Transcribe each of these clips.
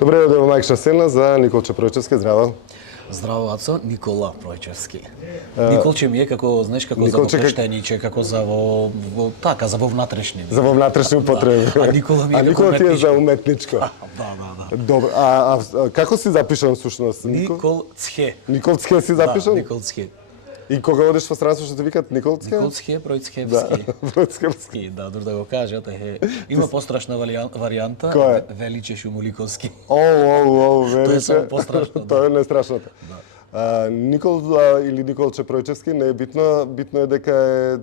Добре, дојде во мајкша сцена за Николче Пројчевски, здраво. Здраво, Ацо, Никола Пројчевски. Николче ми е како, знаеш, како Николче за крштениче, како за така, за во внатрешни. За во внатрешни употреби. А Никола ми е како Никола ти е за уметничко. уметничко. Да. Добро, како си запишан всушност? Никол Цхе. Никол Цхе си запишан? Да, Никол Цхе. И кога одиш во странство што те викат Никол Цхе? Никол Цхе, Пројцхевски. Да, Пројцхевски. Да, дур да го кажат, има пострашна варијанта, Која е? Величе Шумоликовски. Величе. Тоа е само пострашно. Тоа е најстрашното. Да. Никол или Николче Пројчевски не е битно, битно е дека е,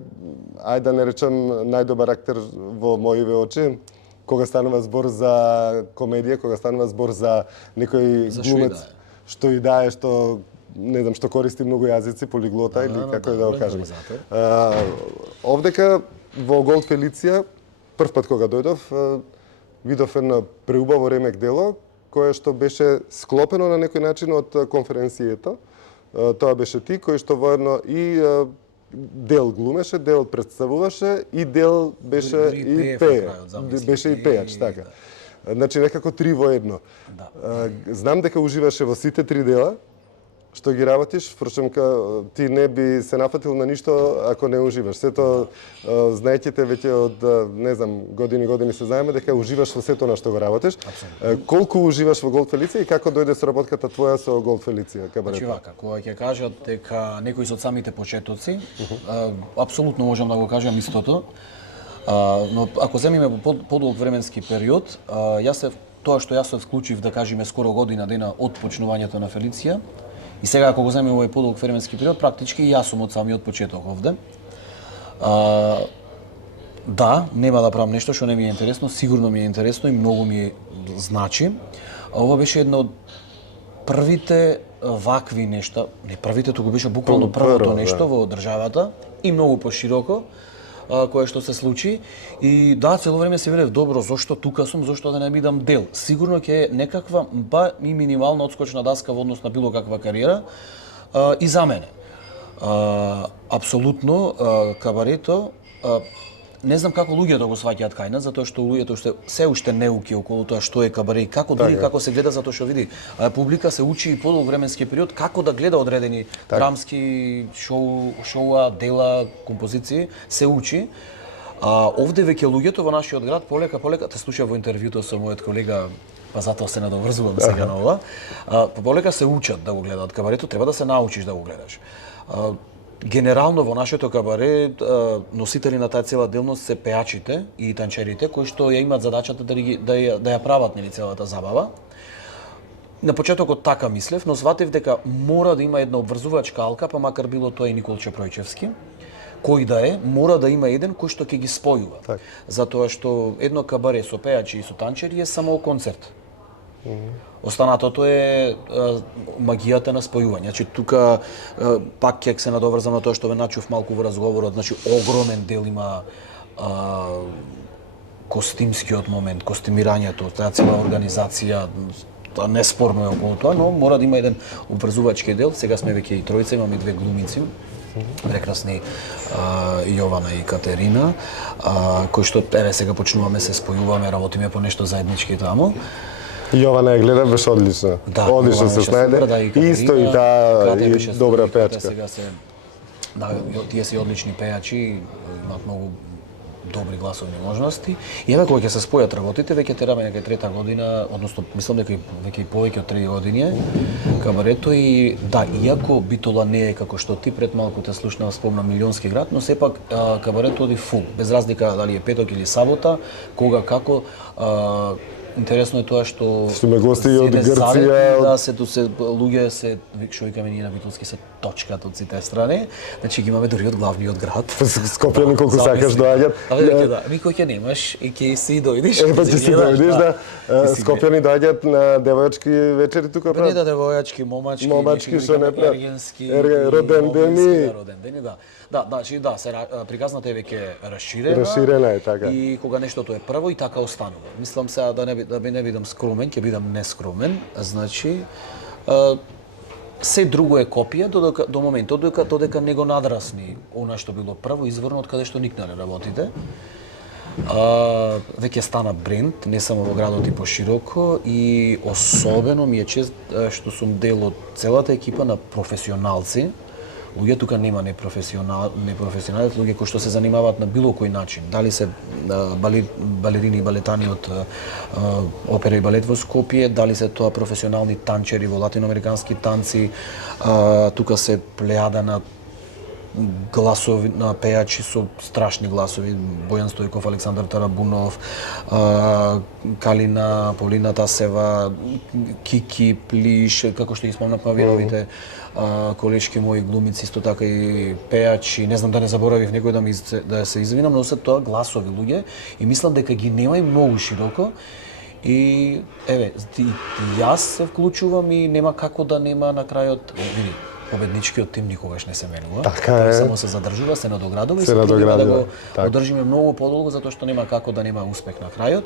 ајде да не речем, најдобар актер во моите очи. Кога станува збор за комедија, кога станува збор за некој глумец што и дае, што не знам, што користи многу јазици, полиглота или како да го кажем. Овдека во Голд Фелиција, прв пат кога дојдов, видов едно преубаво ремек дело, кое што беше склопено на некој начин од конференцијата. Тоа беше ти, кој што воедно и дел глумеше, дел представуваше и дел беше и беше и пејач, така. Значи некако три во едно. Знам дека уживаше во сите три дела што ги работиш, впрочем ти не би се нафатил на ништо ако не уживаш. Сето знаеќите веќе од не знам години се знаеме дека уживаш во сето на што го работиш. Колку уживаш во Голд Фелиција и како дојде соработката твоја со Голд Фелиција кабарета? Значи вака, кога ќе кажат дека некои од самите почетоци, апсолутно можам да го кажам истото. Но ако земиме подолг временски период, тоа што јас се вклучив да кажеме скоро година дена од почнувањето на Фелиција. И сега, ако го земеме овој подолг временски период, практички и јас сум од самиот почеток овде. Да, нема да правам нешто што не ми е интересно, сигурно ми е интересно и многу ми значи. Ова беше едно од првите вакви нешта, не првите, туку беше буквално првото нешто во државата и многу пошироко, кое што се случи. И да, цело време се видев добро, зошто тука сум, зошто да не бидам дел. Сигурно ќе е некаква ба и минимална одскочна даска во однос на било каква кариера и за мене. Апсолутно кабарето, не знам како луѓето го сваќаат кај нас, затоа што луѓето се уште неуки околу тоа што е кабаре и како дури како се гледа, затоа што види публика се учи и подолг временски период како да гледа одредени драмски шоуа, дела, композиции, се учи. Овде веќе луѓето во нашиот град полека те слушав во интервјуто со мојот колега, па затоа се надоврзувам сега на ова. Полека се учат да го гледаат кабарето, треба да се научиш да го гледаш. Генерално во нашето кабаре носители на таа цела делност се пеачите и танчерите кои што ја имаат задачата да ја прават нели целата забава. На почетокот така мислев, но сватив дека мора да има една обврзувачка алка, па макар било тоа и Николче Пројчевски, кој да е, мора да има еден кој што ќе ги спојува. Затоа што едно кабаре со пеачи и со танчери е само концерт. Останатото е магијата на спојување. Значи тука пак ќе се надоврзам на тоа што ве начув малку во разговорот, значи огромен дел има костимскиот момент, костимирањето, таа цела организација, неспорно е околу тоа, но мора да има еден обврзувачки дел. Сега сме веќе и тројца, имаме две глумици, прекрасни Јована и Катерина, кои што сега почнуваме се спојуваме, работиме по нешто заеднички таму. Јована ја гледа, беше одлична. Да, одлично се снајде. Исто и таа и добра пеачка. Сега се тие се одлични пеачи, имаат многу добри гласовни можности. И еве кога ќе се спојат работите, веќе тераме некај трета година, односно мислам дека веќе и повеќе од 3 години е кабарето и да, иако Битола не е како што ти пред малку те слушнав спомна милионски град, но сепак кабарето оди фул, без разлика дали е петок или сабота, кога како. Интересно е тоа што ме гости и од Грција, да се луѓе се што викаме ние на битолски се точкат од сите страни. Значи ги имаме дури од главниот град. Скопјани колку сакаш доаѓат. Да, никој ќе немаш и ќе си дојдеш. Па ќе си дојдеш, да. Скопјани доаѓаат на девојачки вечери тука прават. Не да девојачки, момачки, што не прават. Роден дени, да. Да, значи да, приказната е веќе расширена. Расширена е така. И кога нештото е прво и така останува. Мислам сега да не бидам скромен, ќе бидам нескромен. Значи се друго е копија до моментот додека не го надрасни она што било прво изворно од каде што никнале работите. веќе стана бренд, не само во градот и пошироко, и особено ми е чест што сум дел од целата екипа на професионалци. Луѓе тука нема непрофесионални луѓе кои што се занимаваат на било кој начин. Дали се балерини и балетани од опера и балет во Скопје, дали се тоа професионални танчери во латиноамерикански танци, тука се плејада на гласови, на пејачи со страшни гласови, Бојан Стојков, Александар Тарабунов, Калина, Полина Тасева, Кики, Плиш, како што ги спомнав новите колешки мои глумици, исто така и пејачи, не знам да не заборавив некој да се извинам, но се тоа гласови луѓе и мислам дека ги нема и многу широко. И еве, јас се вклучувам и нема како да нема на крајот, види, победничкиот тим никогаш не се менува. Така е. Само се задржува, се надоградува и се трудиме да го одржиме многу подолго затоа што нема како да нема успех на крајот.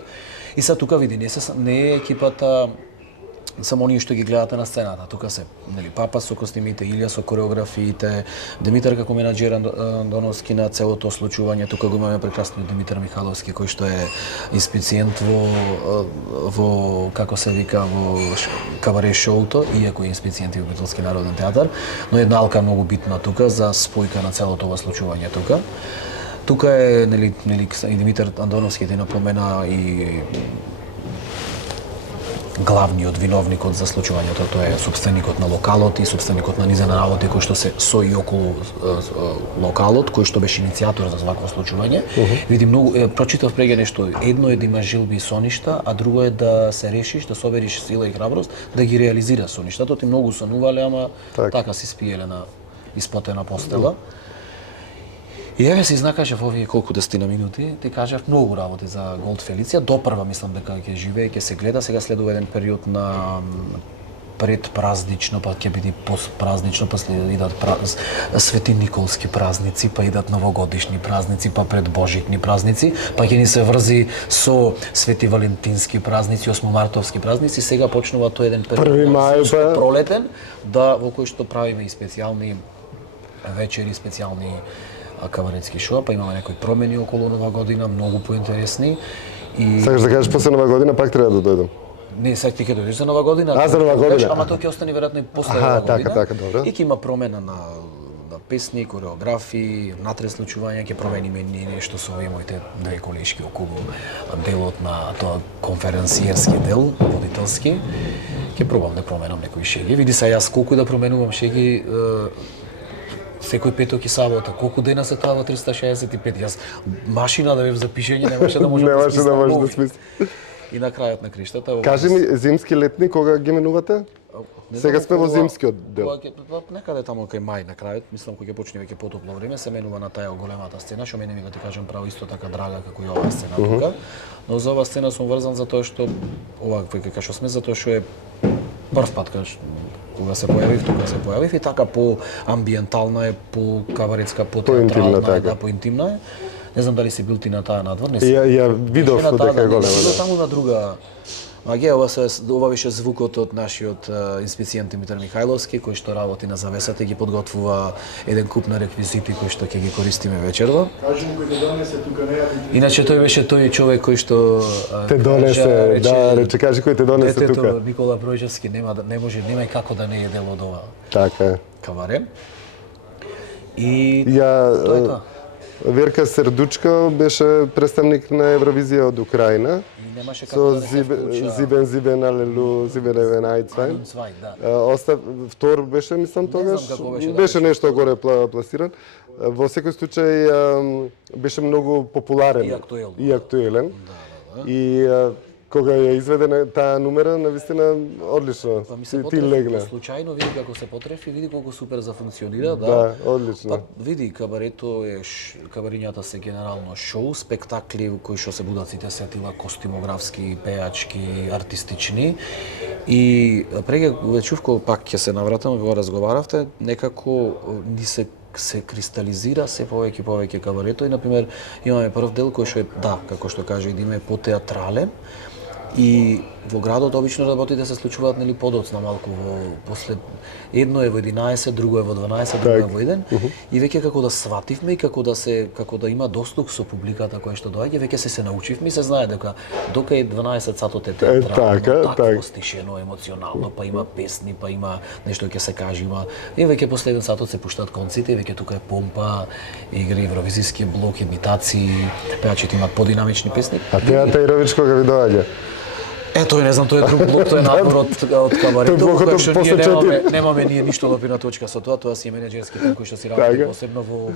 И сега тука види, не е екипата само оние што ги гледате на сцената. Тука се, нели, Папа со костимите, Илија со кореографиите, Димитар како менаџер Андоновски на целото случување. Тука го имаме прекрасниот Димитар Михаловски кој што е инспициент во како се вика во кабаре шоуто, иако е инспициент и во Битолски народен театар, но една алка многу битна тука за спојка на целото ова случување тука. Тука е нели и Димитар Андоновски да напомена и главниот виновникот за случувањето, тоа е сопственикот на локалот и сопственикот на низа на работи кој што се со и околу локалот, кој што беше иницијатор за вакво случување. Види многу, прочитав преге нешто, едно е да имаш жилби и соништа, а друго е да се решиш, да собериш сила и храброст, да ги реализираш соништата. Ти многу сонувале, ама така си спиеле на испотена постела. И еве се изнакаше во овие колку десетина минути, ти кажав многу работи за Голд Фелиција, допрва мислам дека ќе живее, ќе се гледа, сега следува еден период на предпразнично, па ќе биде постпразнично, па идат Свети Николски празници, па идат новогодишни празници, па предбожитни празници, па ќе ни се врзи со Свети Валентински празници, осмомартовски празници, сега почнува тој еден период пролетен, да во кој што правиме и специјални вечери, специјални кабаретски шоу, па имаме некои промени околу Нова година, многу поинтересни. И сакаш да кажеш после Нова година пак треба да дојдам? Не, сега ти ќе дојдеш за Нова година. За Нова година. Ама тоа ќе остане веројатно и после Нова година. Така, добро. И ќе има промена на песни, кореографии, внатре случувања, ќе промениме нешто со овие моите две колешки околу делот на тоа конференциерски дел, водителски. Ќе пробам да променам некои шеги. Види се јас колку да променувам шеги, секој петок и сабота. Колку дена се тоа во 365? Јас машина да бев за пишење немаше да можам да смислам. И на крајот на криштата. Кажи ми, зимски, летни, кога ги менувате? Сега сме во зимскиот дел. Некаде таму кај мај на крајот, мислам кој ќе почне веќе потопло време, се менува на таа големата сцена, што мене ми го ти кажам право исто така драга како и оваа сцена тука. Но за оваа сцена сум врзан затоа што ова кај што сме, затоа што е прв пат кога се појавив, тука се појавив и така по амбиентална е, по кабаретска, по театрална е, да, по интимна е. Не знам дали си бил ти на таа надвор, не си. Ја видов дека е голема. Не, таму на друга. Маге, ова беше звукот од нашиот инспициент Димитар Михајловски, кој што работи на завесата и ги подготвува еден куп на реквизити кои што ќе ги користиме вечерва. Кажи му кој те донесе тука, не ја. Иначе тој беше тој човек кој што те донесе, да, рече, кажи кој те донесе тука. Детето Никола Бројчевски нема и како да не е дел од ова. Така е. Кабаре. И тоа е тоа. Верка Сердучка беше представник на Евровизија од Украина. Немаше како да се вклуча. Зибен, алелу, Зибен Евен Ајцвајн. Втор беше, мислам, тогаш. Беше нешто горе пласиран. Во секој случај беше многу популарен и актуелен. И кога ја изведе таа номера, навистина одлично. Ти легна. Случајно види како се потрефи, види колку супер зафункционира, да. Да, одлично. Па види, кабарето е кабарињата се генерално шоу, спектакли кои што се будат сите сетила, костимографски, пејачки, артистични. И преге чув кога пак ќе се навратам, кога разговаравте, некако ни се кристализира се повеќе кабарето и например имаме прв дел кој што е, да, како што каже Диме, потеатрален, И во градот обично работите се случуваат нели подоцна малку после едно е во 11, друго е во 12, друго е во 1 и веќе како да свативме и како да има дослух со публиката која што доаѓа, веќе се научивме и се знае дека дока е 12 сатот е театрално, такво стишено, емоционално, па има песни, па има нешто ќе се каже, има и веќе после еден сатот се пуштаат конците, веќе тука е помпа, игри, евровизиски блок, имитации, пејачите имаат подинамични песни. А театарович кога ви доаѓа? Тој не знам, тој е друг блок, тој е надвор од кабарето, така што ние немаме ние ништо допирна точка со тоа си е менеџерски тим кој што си работи посебно во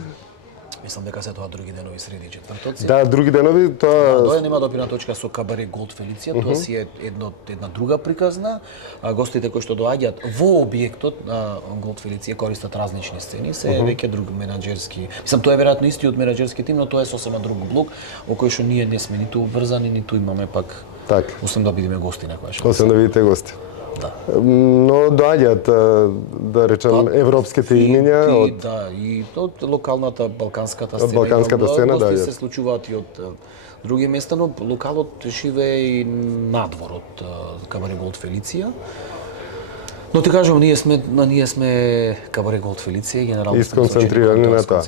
мислам дека се тоа други денови, среди четвртоци. Да, други денови Тоа нема допирна точка со кабаре Голд Фелиција, тоа си е една друга приказна. Гостите кои што доаѓаат во објектот на Голд Фелиција користат различни сцени, се веќе друг менеџерски. Мислам тоа е веројатно истиот менеџерски тим, но тоа е сосема друг блок во кој што ние не сме ниту обврзани, ниту имаме пак освен да бидеме гости некоја што. Освен да видите гости. Да. Но доаѓаат, да речем, европските имиња од да, и од локалната балканската сцена. Од балканската сцена, гости се случуваат и од други места, но локалот живее и надвор од кабаре Голд Фелиција. Но ти кажам, ние сме кабаре Голд Фелиција, генерално сконцентрирани на тоа.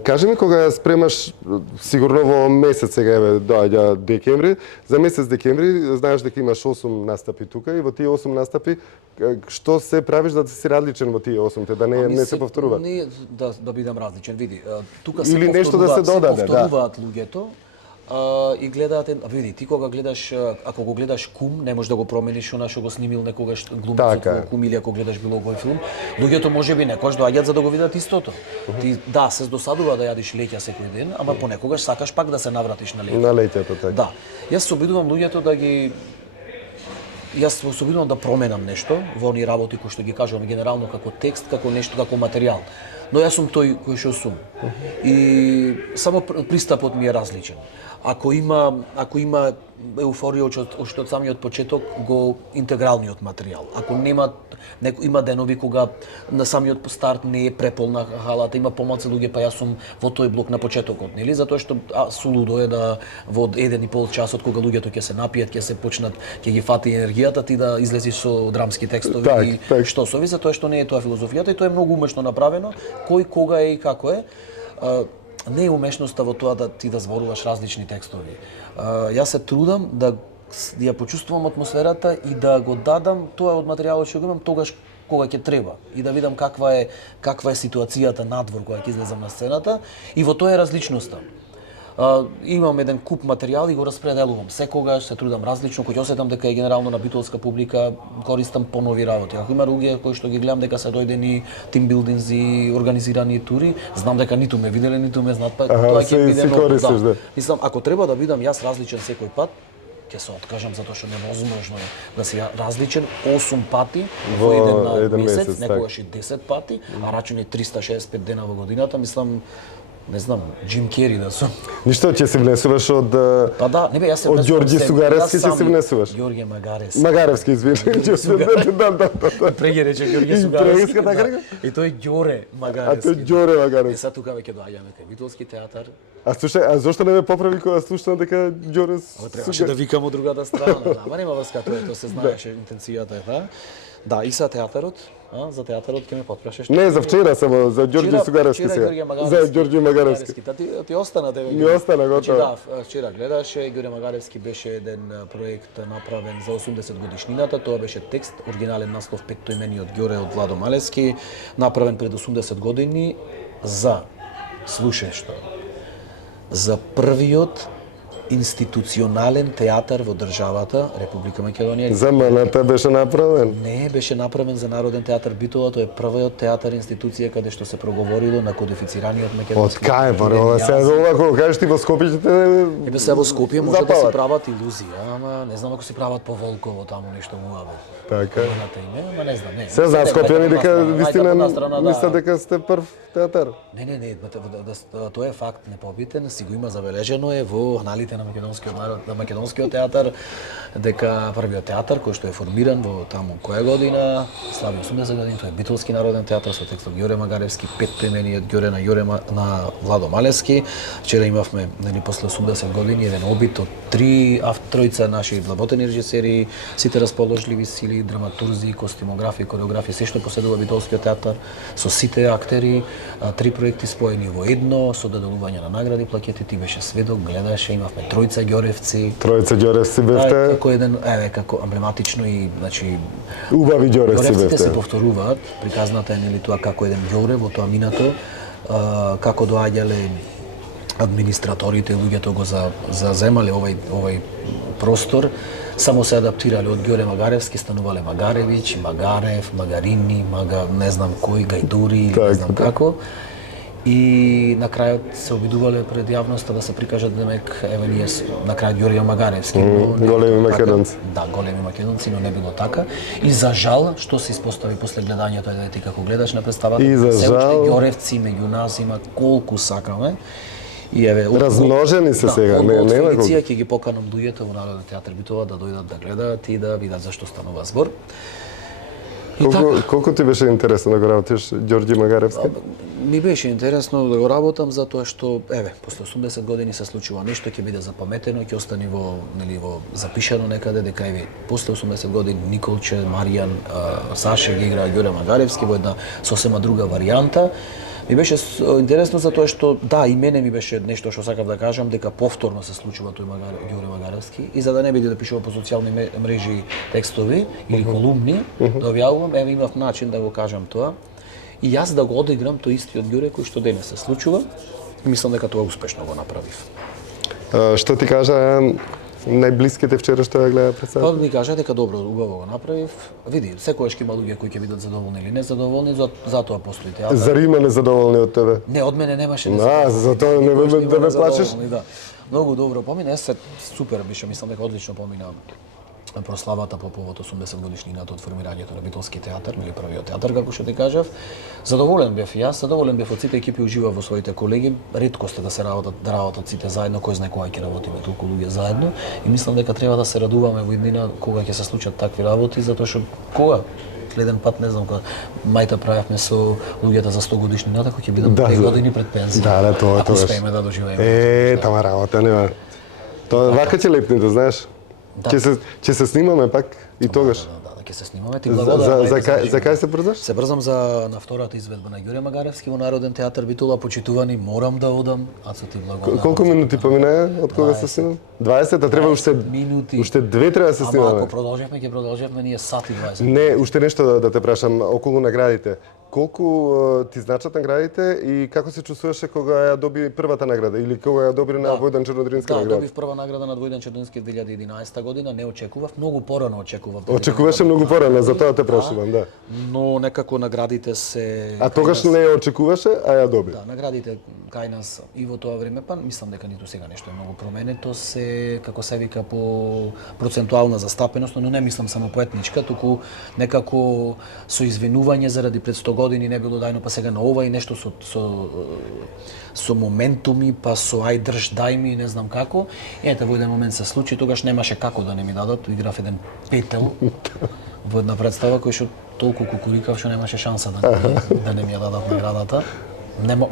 Кажи ми, кога ја спремаш, сигурно во месец сега доаѓа декември, за месец декември знаеш дека имаш 8 настапи тука и во тие 8 настапи што се правиш да си различен во тие 8-те, да не се повторува? Не да бидам различен, види, тука се или нешто да се додаде, повторуваат луѓето. И гледаат, види, ти кога гледаш, ако го гледаш Кум, не можеш да го промениш она што го снимил некогаш глумецот во Кум или ако гледаш било кој филм. Луѓето можеби некогаш доаѓаат за да го видат истото. Ти се досадува да јадиш леќа секој ден, ама понекогаш сакаш пак да се навратиш на леќето. На леќето, така. Да. Јас се обидувам луѓето Јас се обидувам да променам нешто во оние работи кои што ги кажувам генерално како текст, како нешто, како материјал. Но јас сум тој кој што сум. И само пристапот ми е различен. Ако има еуфорија уште од самиот почеток го интегралниот материјал. Ако има денови кога на самиот старт не е преполна халата, има помалку луѓе, па јас сум во тој блок на почетокот, нели? Затоа што сулудо е да во 1,5 часот кога луѓето ќе се напијат, ќе се почнат, ќе ги фати енергијата, ти да излезеш со драмски текстови и штосови, затоа што не е тоа филозофијата и тоа е многу умешно направено, кој кога е и како е. Не е умешноста во тоа да ти да зборуваш различни текстови. Јас се трудам да ја почувствувам атмосферата и да го дадам тоа од материјалот што го имам тогаш кога ќе треба и да видам каква е ситуацијата надвор кога ќе излезам на сцената и во тоа е различноста. Имам еден куп материјал и го распределувам. Секогаш се трудам различно, кој ќе осетам дека е генерално на битолска публика, користам понови работи. Ако има луѓе кои што ги гледам дека се дојдени тимбилдинзи, организирани тури, знам дека ниту ме виделе, ниту ме знаат, па тоа ќе биде многу. Мислам, ако треба да бидам јас различен секој пат, ќе се откажам затоа што невозможно е да си различен 8 пати во еден месец, некогаш и 10 пати, а рачуни 365 дена во годината, мислам не знам, Джим Кери да сум. Ништо ќе се внесуваш од Па да, не бе, јас се од Ѓорѓи Сугаревски ќе се внесуваш. Ѓорѓе Магаревски. Магаревски, извини. Да. Преги рече Ѓорѓе Сугаревски. И тој Ѓоре Магаревски. А тој Ѓоре Магаревски. И сад тука веќе доаѓаме кај Битолски театар. А слушај, зошто не ме поправи кога слушнам дека Ѓоре требаше да викам од другата страна, ама нема врска тоа се знаеше интенцијата е, да, и са театарот. За театарот ќе ме потпрашаш. Не, за вчера само, за Ѓорѓи Сугаревски се. За Ѓорѓи Магаревски. Ти остана тебе. Ми остана готово. Да, вчера гледаше, Ѓорѓе Магаревски беше еден проект направен за 80 годишнината, тоа беше текст, оригинален наслов Петто имени од Ѓоре од Владо Малевски, направен пред 80 години за, слушај што, за првиот институционален театар во државата Република Македонија. За МНТ беше направен? Не, беше направен за Народен театар Битола, тоа е првиот театар институција каде што се проговорило на кодифицираниот македонски. Од кај, баре, сега кога кажеш ти во Скопје ќе Ебе се во Скопје може да се прават илузија, ама не знам ако се прават по Волково таму нешто муаве. Така. Ама не знам, не. Се за Скопјани дека вистина мисля дека сте прв театар. Не, тоа е факт непобитен, си го има забележено е во аналите на на македонскиот народ, на македонскиот театар, дека првиот театар кој што е формиран во таму која година, слави 80 години, тоа е Битолски народен театар со текстот Ѓоре Магаревски, петто имение од Ѓоре на Владо Малевски. Вчера имавме после 80 години еден обид од тројца наши вработени режисери, сите расположливи сили, драматурзи, костюмографи, кореографи, се што поседува Битолскиот театар, со сите актери, 3 проекти споени во едно, со доделување на награди, плакети, ти беше сведок, гледаше, имавме тројца Ѓоревци. Тројца Ѓоревци бевте. Како еден, како емблематично и, значи, убави Ѓоревци бевте. Ѓоревците се повторуваат, приказната е нели тоа како еден Ѓоре во тоа минато, како доаѓале администраторите, луѓето го заземале овај простор, само се адаптирале од Ѓоре Магаревски, станувале Магаревиќ, Магарев, Магарини, не знам кој, Гајдури, не знам како. И на крајот се обидувале пред јавноста да се прикажат демек еве ние на крајот Ѓорѓе Магаревски. Големи македонци. Да, големи македонци, но не било така. И за жал, што се испостави после гледањето, да ти како гледаш на представата, се уште Ѓоревци меѓу нас има колку сакаме. И еве размножени се сега, нема колку. Ќе ги поканам луѓето во Народен театар Битола да дојдат да гледаат и да видат зашто станува збор. Колку ти беше интересно да го работиш Ѓорѓе Магаревски? Ми беше интересно да го работам затоа што еве после 80 години се случува нешто, ќе биде запаметено, ќе остане во запишано некаде дека еве после 80 години Николче, Маријан, Саше ги играа Ѓоре Магаревски во една сосема друга варијанта. Ми беше интересно затоа што да, и мене ми беше нешто што сакав да кажам дека повторно се случува тој Ѓоре Магаревски и за да не биде да пишува по социјални мрежи текстови или колумни, да објавувам, еве имав начин да го кажам тоа. И јас да го одиграм тој истиот Ѓоре кој што денес се случува, мислам дека тоа успешно го направив. Што ти кажа најблиските вчера што ја гледа представата? Па ми кажа дека добро, убаво го направив. Види, секогаш ќе има луѓе кои ќе бидат задоволни или незадоволни, затоа постои театар. Зари има незадоволни од тебе? Не, од мене немаше незадоволни. Затоа не ме плачеш? Да. Многу добро помина, супер беше, мислам дека одлично помина прославата по повод 80 годишнината од формирањето на Битолски театар, или првиот театар, како што ти кажав. Задоволен бев јас, задоволен бев од сите екипи, уживав во своите колеги. Ретко сте да се работат сите заедно, кој знае кога ќе работиме толку луѓе заедно. И мислам дека треба да се радуваме во иднина кога ќе се случат такви работи, затоа што кога следен пат, не знам, кога мајта правевме со луѓето за 100 годишнината, кој ќе бидат 5 години пред пензија. Да, тоа ако успееме да доживееме. Тама работа нема. Тоа вака ќе лепни, да знаеш. Ќе се снимаме пак и тогаш. Да, ќе се снимаме. Ти благодарам. За кај се брзаш? Се брзам на втората изведба на Ѓоре Магаревски во Народен театар Битола, почитувани, морам да одам. Ацо ти благодарам. Колку минути поминаа од кога се снимам? 20, а треба уште минути. Уште 2 треба да се снимаме. Ама ако продолжевме, ќе продолжевме ние сати 20. Не, уште нешто да те прашам околу наградите. Колку ти значат наградите и како се чувствуваше кога ја доби првата награда или кога ја доби на Војдан Чернодринска награда? Да, добив прва награда на Војдан Чернодрински 2011 година, не очекував, многу порано очекував. Очекуваше многу порано, затоа те прашувам, да. Но некако наградите се А тогаш не ја очекуваше, а ја доби. Да, наградите кај нас и во тоа време, па мислам дека ниту сега нешто е многу променето, се како се вика по процентуална застапеност, но не мислам само по етничка, туку некако со извинување заради пред 100 години не било дајно, па сега на ова и нешто со моментуми, па со ај држ дај ми, не знам како. Ете, во еден момент се случи, тогаш немаше како да не ми дадат, играв еден петел во една представа кој што толку кукурикав што немаше шанса да не ми ја дадат наградата.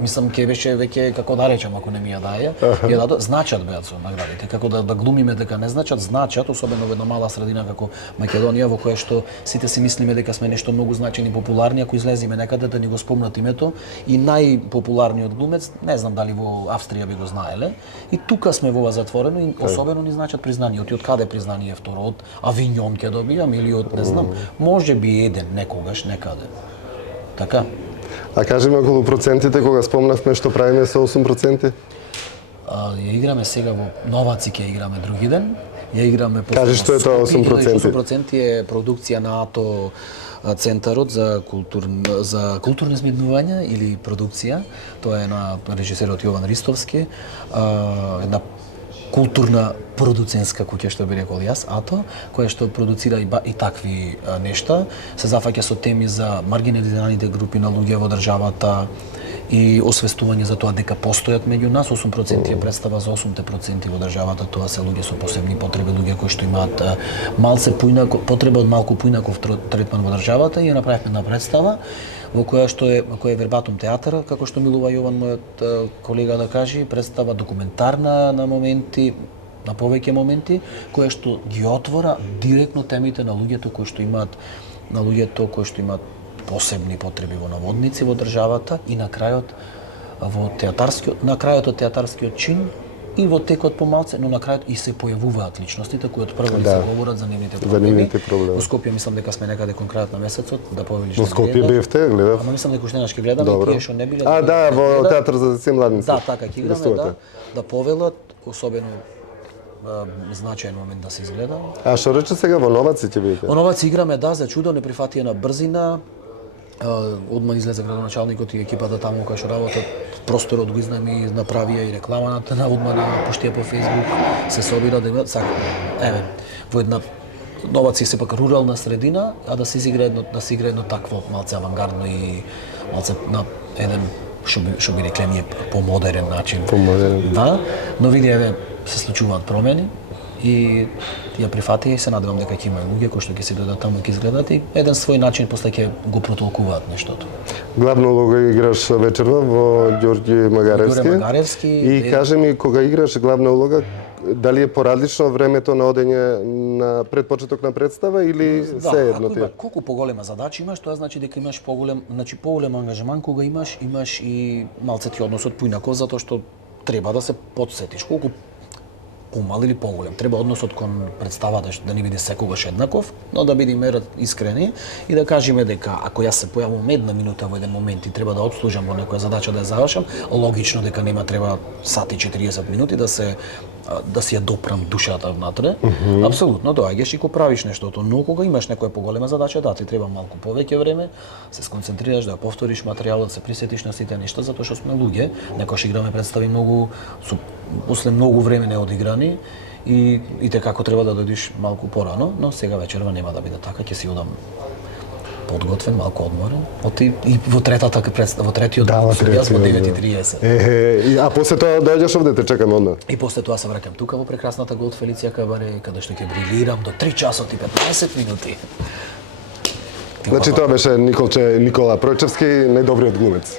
Мислам ќе беше веќе како да речам ако не ми ја дае. Ја дадо значат беа со наградите, како да глумиме дека не значат, особено во една мала средина како Македонија во која што сите си мислиме дека сме нешто многу значени и популарни, ако излеземе некаде да ни го спомнат името и најпопуларниот глумец, не знам дали во Австрија би го знаеле. И тука сме во ова затворено и особено ни значат признанието. И од каде признание второ? Од Авиньон ќе добијам или од не знам, можеби еден некогаш некаде. Така. А кажи ми околу процентите, кога спомнавме што правиме со 8%? Ја играме сега во Новаци, ќе играме други ден. Ја играме по Кажи што е тоа 8%? 8% е продукција на АТО Центарот за културно измеднување или продукција. Тоа е на режисерот Јован Ристовски, една културна продуценска куќа, што би рекол јас, АТО, која што продуцира и такви нешта, се зафаќа со теми за маргинализираните групи на луѓе во државата и освестување за тоа дека постојат меѓу нас. 8% е представа за 8% во државата, тоа се луѓе со посебни потреби, луѓе кои што имаат малце поинако потреба од малку поинаков третман во државата, и ја направивме една представа во која е вербатум театар, како што милува Јован, мојот колега, да кажи, представа документарна на моменти, на повеќе моменти, која што ги отвора директно темите на луѓето кои што имаат посебни потреби во наводници во државата, и на крајот од театарскиот чин и во текот помалце, но на крајот и се појавуваат личностите кои од прво се говорат за нивните проблеми. Во Скопје мислам дека сме некаде кон крајот на месецот, да повелиш да Во Скопје бевте, гледав. Ама мислам дека уште еднаш ќе гледаме, и тие што не биле. Да, во театар за деца и младинци. Да, така ќе играме, да повелат, особено значаен момент да се изгледа. А што рече сега во Новаци ќе бидете? Во Новаци играме, да, за чудо, неприфатија на брзина. Одма излезе градоначалникот и екипата таму која што работат, просторот го изнами, направија и рекламата на одма на пуштија по Facebook, се собира да имат еве во една Новаци сепак рурална средина, а да се игра едно такво малце авангардно и малце на еден што би рекле ние помодерен начин. Да, но види еве се случуваат промени и ја прифатија, и се надевам дека ќе има луѓе кои што ќе се дојдат таму и ќе изгледат и еден свој начин после ќе го протолкуваат нештото. Главна улога играш вечерва во Ѓорѓе Магаревски. И кажи ми, кога играш главна улога, дали е поразлично времето на одење на предпочеток на представа или се едно тие? Колку поголема задача имаш, тоа значи дека имаш поголем ангажман кога имаш и малце ти односот поинако, затоа што треба да се потсетиш. Колку помал или поголем. Треба односот кон представата да не биде секогаш еднаков, но да бидеме искрени и да кажеме дека ако јас се појавам една минута во еден момент и треба да отслужам во некоја задача да ја завршам, логично дека нема треба сати 40 минути да си ја допрам душата внатре. Апсолутно, доаѓаш и го правиш нештото, но кога имаш некоја поголема задача, да ти треба малку повеќе време, се сконцентрираш да повториш материјалот, се присетиш на сите нешта, затоа што сме луѓе, некојаш играме представи многу после многу време неодиграни и те како треба да дојдеш малку порано, но сега вечерва нема да биде така, ќе си одам подготвен, малку одморен. И во третиот ден сум јас во 9:30. А после тоа доаѓаш овде, те чекаме одма. И после тоа се враќам тука во прекрасната Голд Фелиција кабаре, каде што ќе брилирам до 3 часот и 15 минути. Значи тоа беше Никола Пројчевски, најдобриот глумец.